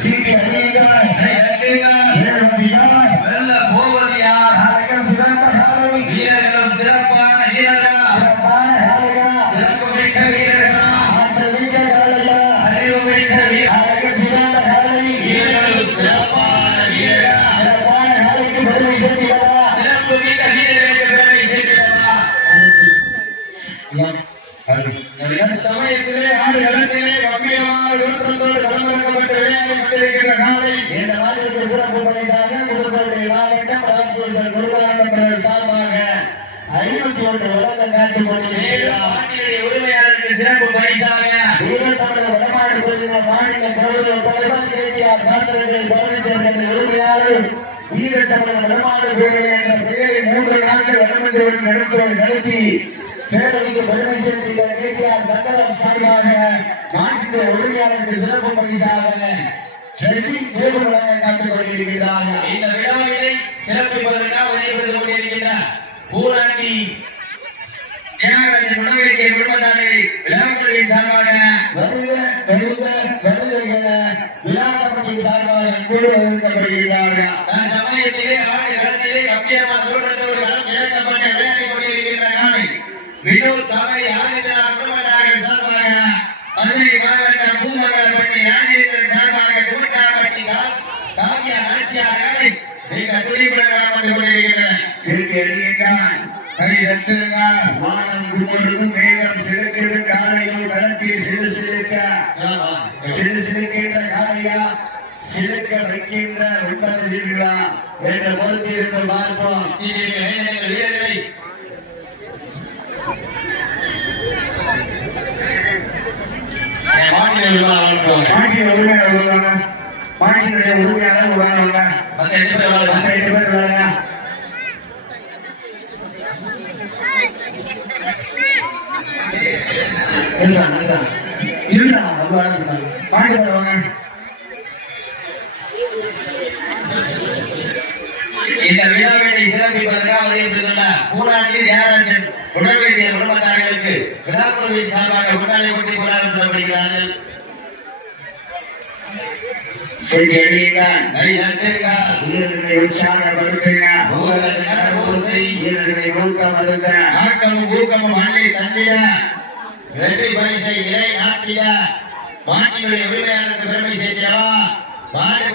சீட்டி இந்த நாட்டிற்கு சிறப்பு பரிசாக புதுக்கோட்டை மாவட்டம் ராஜ்பூஷன் குருகானந்த பிரதேச சார்பாக ஐநூத்தி ஒன்று கொண்டிருக்கிறார். உரிமையாளருக்கு சிறப்பு பரிசாக வீரத்தமிழக வடமாடு கோயிலின மாநில கௌரவ தலைவர் பாத்திரங்கள் உரிமையாளர் வடமாடு என்ற பெயரை மூன்று நாட்கள் வடமஞ்சவுடன் நடத்துவதை நடத்தி பேரணிக்கு பெருமை கந்தராஜ் சார்பாக நாட்டின் உரிமையாளருக்கு சிறப்பு பரிசாக ட்ரெஸ்ஸிங் டேபிள் வழங்க காத்துக் கொண்டிருக்கிறார்கள் பொறுத்து இருந்து பார்ப்போம். வீரர்களை மாநில உரிமையாளர் அந்த. எட்டு பேர் அது இந்த விழாவினை சிறப்பிப்பதற்காக வருகின்றன பூனாட்டி தியாகராஜன் உடல்வைத்திய குடும்பத்தார்களுக்கு விழாக்குழுவின் சார்பாக கொண்டாடி கொண்டு கொண்டாடப்படுகிறார்கள் சரி அடியுங்கள். வீரர்களை உற்சாகப்படுத்துங்க வீரர்களை ஊக்கம் அருங்க ஆக்கமும் ஊக்கமும் அள்ளி தந்திட. வெற்றி பரிசை நிலை நாட்டிட. மாட்டினுடைய உரிமையாளருக்கு பெருமை சேர்த்திடவா?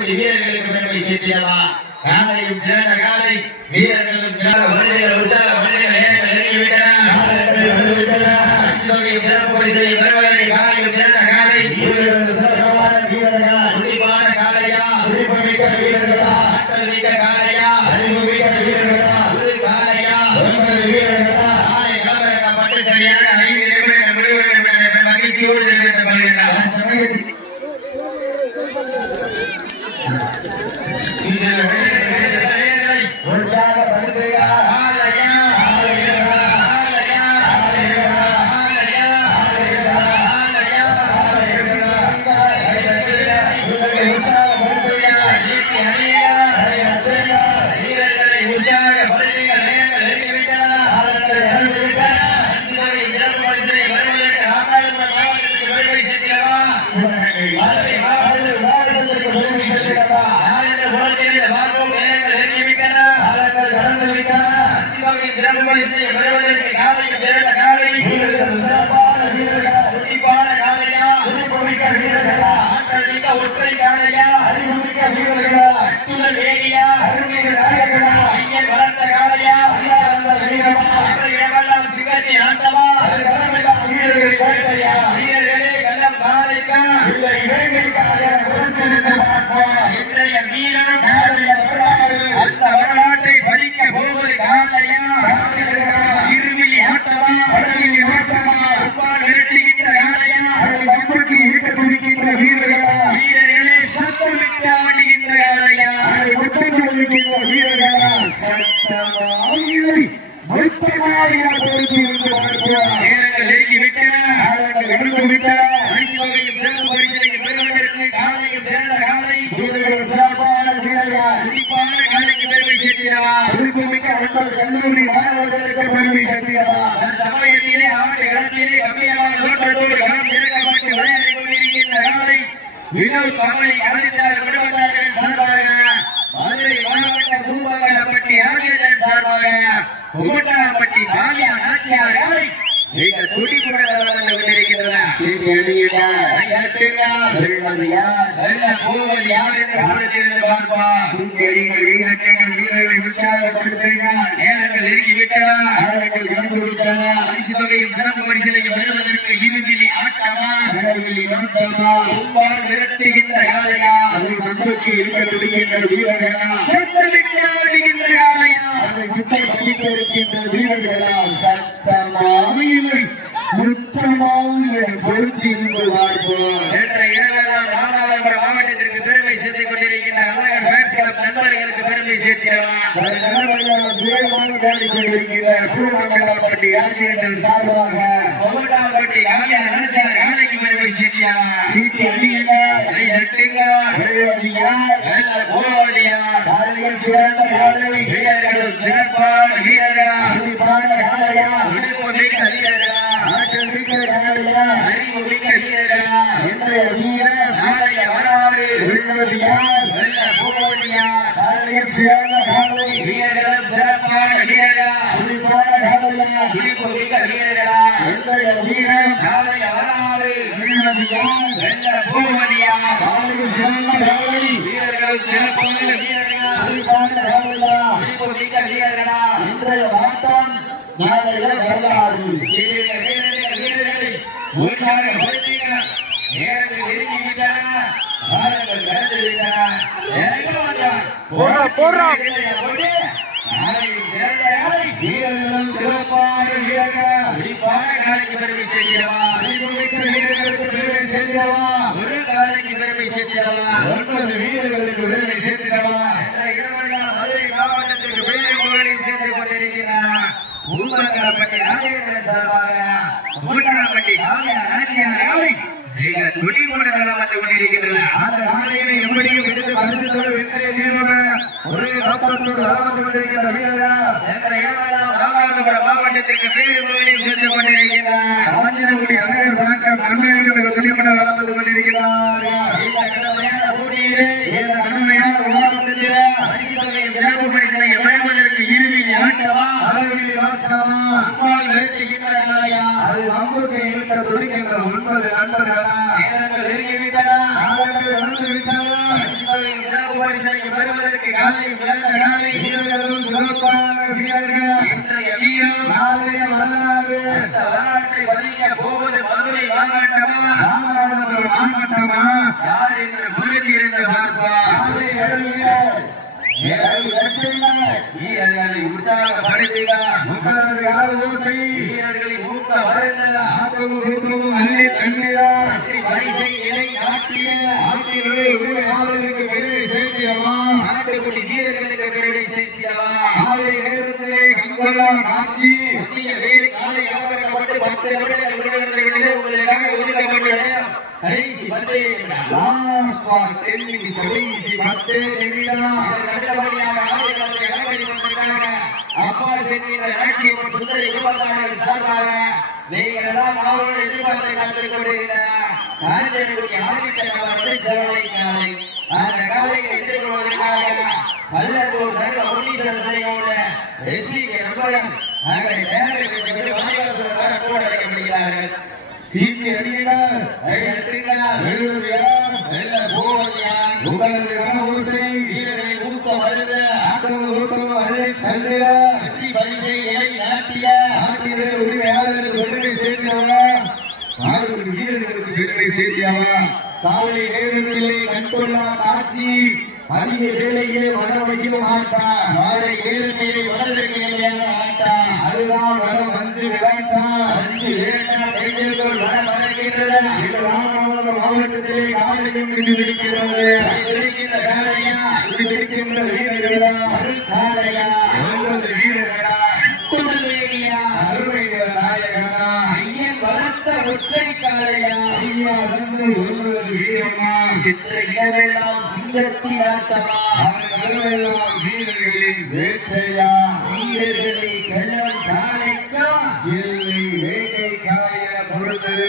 வீரர்களுக்கு பெருமை சேர்த்திடவா? காலையும் சிறந்த காலை வீரர்களும் சிறந்த மனிதர்கள் உற்சாக மனிதர்கள் ஏகங்கள் நெருங்கிவிட்டன சிறப்பு பரிசை பெறுவதை காலையும் சிறந்த காலை ஆலயத்திலே ஆண்டு காலத்திலே கம்பீரமான நூற்றோடு காலம் திறக்கப்பட்டு விளையாடி கொண்டிருக்கின்ற காலை இன்னொரு காலை சீட்டி அடிகள் வீரர்கள் உற்சாகப்படுத்துங்கள் நேரங்கள் நெருங்கி விட்டன காலங்கள் கடந்து விட்டன பரிசு தொகையும் சிறப்பு பரிசிலையும் பெறுவதற்கு இருவிழி ஆட்டமா நிலவில் நோட்டமா கும்பால் நிறுத்துகின்ற யாரையா அதை மந்தக்கு இருக்க துடிக்கின்ற வீரர்களா செத்துவிட்டு ஆடுகின்ற யாரையா அதை முத்தை பிடிக்க இருக்கின்ற வீரர்களா சத்தமா இல்லை முத்தமாக பொருத்தி இருந்து பார்ப்போம் என்ற இரவெல்லாம் ராமநாதபுரம் மாவட்டத்திற்கு பெருமை சேர்த்துக் கொண்டிருக்கின்ற அழகர் பேட்ஸ் கிளப் நண்பர்களுக்கு பெருமை சேர்க்கிறவா பூமங்கலப்பட்டி ஆசிரியர்கள் சார்பாக கோட்டாம்பட்டி காவியா நாச்சியார் யானைக்கு பெருமை சேர்க்கிறவா சீட்டி அடியில கை தட்டுங்க வெல்வது யார் நல்ல கோவலியார் காலையில் சிறந்த காலை வீரர்களும் சிறப்பான வீரர்களா குறிப்பான காலையா விடுப்பு மிக்க வீரர்களா ஆற்றல் மிக்க காலையா அறிவு மிக்க வீரர்களா இன்றைய வீரர் நாளைய வராறு வெல்வது யார் நல்ல கோவலியார் காலையில் சிறந்த காலை வீரர்களும் சிறப்பான வீரர்களா குறிப்பான காலையா விடுப்பு மிக்க வீரர்களா இன்றைய வீரர் நாளைய வராறு வெல்வது யார் நல்ல கோவலியார் காலையில் சிறந்த காலை வீரர்களும் சிறப்பான வீரர்களா குறிப்பான காலையா விடுப்பு மிக்க வீரர்களா இன்றைய ஆட்டம் நாளைய வரலாறு வீரர்கள், வீரர்கள், வீரர்களை உற்சாகப்படுத்துங்க. நேரங்கள் நெருங்கி விட்டன. காலங்கள் கடந்து விட்டன. இறங்க வேண்டாம். போடுறா, போடுறா. வீரர்களை போட்டு, நாளைக்கு சிறந்த நாளை வீரர்களும் சிறப்பான வீரர்கள். விழிப்பான காலைக்கு பெருமை சேர்க்கிறவா. அறிவுமிக்க வீரர்களுக்கு பெருமை சேர்க்கிறவா ஒரு காலைக்கு பெருமை சேர்க்கிறவா. ஒன்பது வீரர்களுக்கு பெருமை சேர்க்கிறவா என்ற இடமெல்லாம் மதுரை மாவட்டத்திற்கு பெரிய புகழையும் சேர்த்துக் கொண்டிருக்கிறார். பூமங்கலப்பட்டி ராஜேந்திரன் சார்பாக அவரை மிக துடிப்புடன் வந்து கொண்டிருக்கின்றன. அந்த ஆணையனை எப்படியும் எடுத்து பரிசுத்தோடு வெற்றியை தீர்வு ஒரே நோக்கத்தோடு வளம் வந்து கொண்டிருக்கின்ற வீரர்கள்? என்ற இடமெல்லாம் ராமநாதபுரம் மாவட்டத்திற்கு அழகர் வணக்கம் நன்மையாக ஒன்பது நண்பர்களா? நேரங்கள் நெருங்கி விட்டன காலங்கள் வந்து தொகையும் சிறப்பு பரிசினையும் பெறுவதற்கு காலையும் பிறந்த நாளை வீரர்களும் சிறப்பான வீரர்கள். இன்றைய வீரம் நாளைய வரலாறு. இந்த வரலாற்றை பதிக்க போவது மதுரை மாவட்டமா? ராமநாதபுரம் மாவட்டமா? யார் என்று இருந்து காலை ஏழு எட்டுல வீரர்களை ஊக்க வருந்ததா ஊக்கமும் அள்ளி தண்ணீரா வரிசை நிலை நாட்டிய ஆட்டினுடைய உரிமையாளருக்கு பெருமை சேர்த்தியவா நாட்டுக்குடி வீரர்களுக்கு பெருமை சேர்த்தியவா காலை நேரத்திலே கண்கொள்ளா காட்சி. புதிய வேறு காலை அவசரப்பட்டு பத்து நிமிடங்கள் உங்களுக்காக ஒதுக்கப்பட்ட நேரம் கடைசி பத்து நிமிடம். லாஸ்ட் பால் டென்னிங் கடைசி பத்து நிமிடம். இதற்கு அடுத்தபடியாக ஆடுகளத்தை அலங்கரி வந்திருக்காங்க. அப்பா ராட்சியம்மன் சுந்தரி குடும்பத்தார்கள் சார்பாக நீங்கள் எல்லாம் அவரோடு எதிர்பார்த்து காத்துக் கொண்டிருக்கின்றன. காஞ்சனகுடி ஆதித்தனவரது செவலை காலை. அந்த காலையை எதிர்கொள்வதற்காக பல்லத்தூர் தர்ம முனீஸ்வரர் செய்யுள்ள எஸ்டிகே நண்பர்கள் தங்களை நேரில் வைத்துக்கொண்டு வாணிவாசல் வர கூட அழைக்கப்படுகிறார்கள். சீட்டி அடியினர் கையெழுத்துங்கள். எழுபது யார் வெள்ள போவதியார். உங்களது யார் ஓசை வீரர்களின் ஊக்கம் வருக. ஆக்கமும் ஊக்கமும் அள்ளி தண்ணீர வெற்றி பரிசை நிலை நாட்டிய ஆட்டிலே உரிமையாளருக்கு பெருமை சேர்த்தியவா ஆறுபடி வீரர்களுக்கு பெருமை சேர்த்தியவா காலை நேரத்திலே கண்கொள்ளா காட்சி அதிக வேலையிலே வட வைக்க மாட்டா மாலை நேரத்திலே எதிராக ஆட்டா. அதுதான் வடம் வந்து விளையாட்டா. அஞ்சு இரண்டாம் இளைஞர்கள் வர மாவட்டத்திலே காலையும் பிடிக்கின்ற இந்த இடமெல்லாம் சிங்கத்தின் ஆட்டமா, அவர்களெல்லாம் வீரர்களின் வேட்டையா? வீரர்களை கள்ளம் காளைக்கா, இல்லை வேட்டை காய பொறுத்தது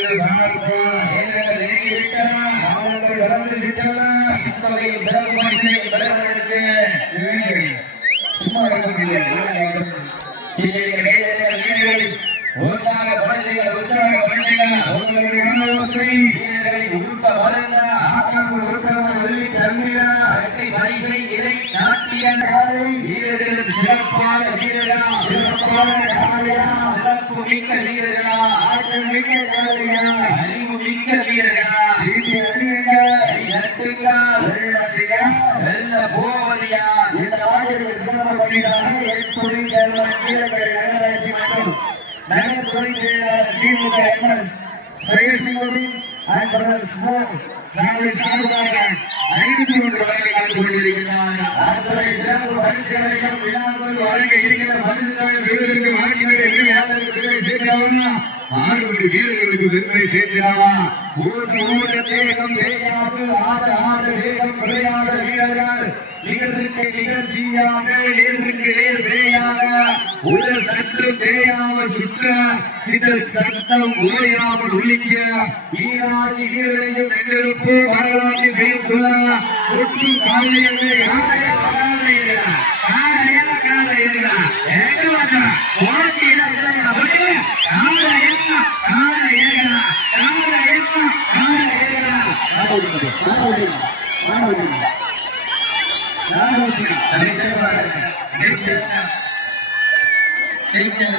நெருங்கிவிட்டன. காலங்கள் கடந்து இத்தகைய சிறப்பு பரிசினை பெறுவதற்கு சும்மா இருக்க சீரியர்கள், நேயர்கள், வீரர்கள், உற்சாகப்படுத்துங்கள், உற்சாகப்படுத்துங்கள். வீரர்களை உருட்ட வருந்தா, வெற்றி பரிசை இறை நாட்டிய வீரர்களுக்கு சிறப்பான வீரர்களா, சிறப்பு மிக்க வீரர்களா, அறிவு மிக்க வீரர்களா, நட்டுங்கள், போவதியா, இந்த சிறப்பு வீரர்கள் நகராட்சி மற்றும் நகர துணை செயலாளர் திமுக எம்எஸ் சையசிங்குடன் அண்ட் பிரதர்ஸ் மோர் சார்பாக ஐநூத்தி ஒன்று வழங்கி காத்துக் கொண்டிருக்கிறார். அத்துறை சிறப்பு பரிசுகளையும் விழாக்கள் வழங்க இருக்கிற பரிசுகளை வீரர்களுக்கு வழங்கினர் என்று யாருக்கு பெருமை சேர்க்கிறார்களா ஆறு வீரர்களுக்கு பெருமை சேர்க்கிறாரா ஓட்ட ஓட்ட தேகம் ஆட ஆட வேகம் விளையாட வீரர்கள். நிகழ்ச்சிக்கு நிகழ்ச்சியாக நேருக்கு நேர் வேயாக ஒரு சற்று தேயாமல் சுற்ற இந்த சட்டம் ஓயாமல் ஒழிக்க ஈராடி வீரரையும் வெள்ளெடுப்பு வரலாற்று பெயர் சொல்ல ஒட்டு காலையிலே காலையா காலையில சிறந்த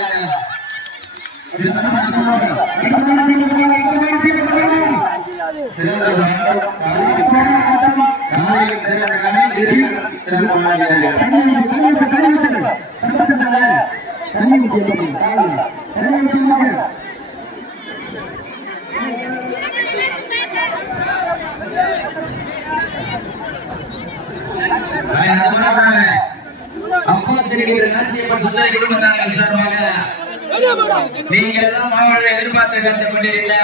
நீங்கள் எல்லாம் மாவட்ட எதிர்பார்த்து காத்துக் கொண்டிருந்த